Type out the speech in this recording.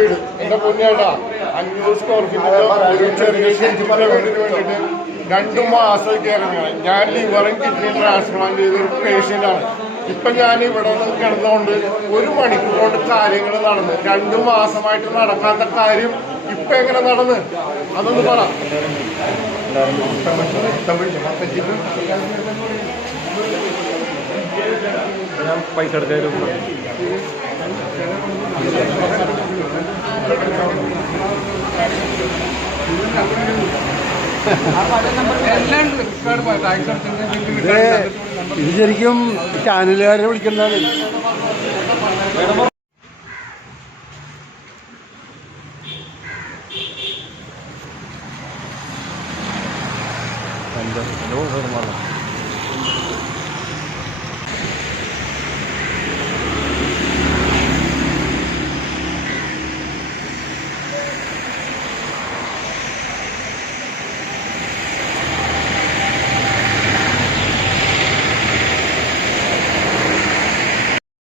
വീട് എന്റെ പൊന്നേട്ടാ 500 square feet ചെറിയ വീടിന് വേണ്ടിയിട്ട് 2 മാസം കയറുന്നത്. ഞാൻ ലിവറും കിഡ്നി ട്രാൻസ്പ്ലാന്റ് ചെയ്തൊരു പേഷ്യൻ്റാണ്. ഇപ്പം ഞാൻ ഇവിടെ നിന്ന് കിടന്നുകൊണ്ട് 1 മണിക്കൂർ കൊണ്ട് കാര്യങ്ങൾ നടന്ന് 2 മാസമായിട്ട് നടക്കാത്ത കാര്യം ഇപ്പം എങ്ങനെ നടന്ന് അതൊന്ന് പറ. ഞാൻ പൈസ എടുത്തതിലും ഇത് ശരിക്കും ചാനലുകാരെ വിളിക്കേണ്ടതാണ്. എന്താ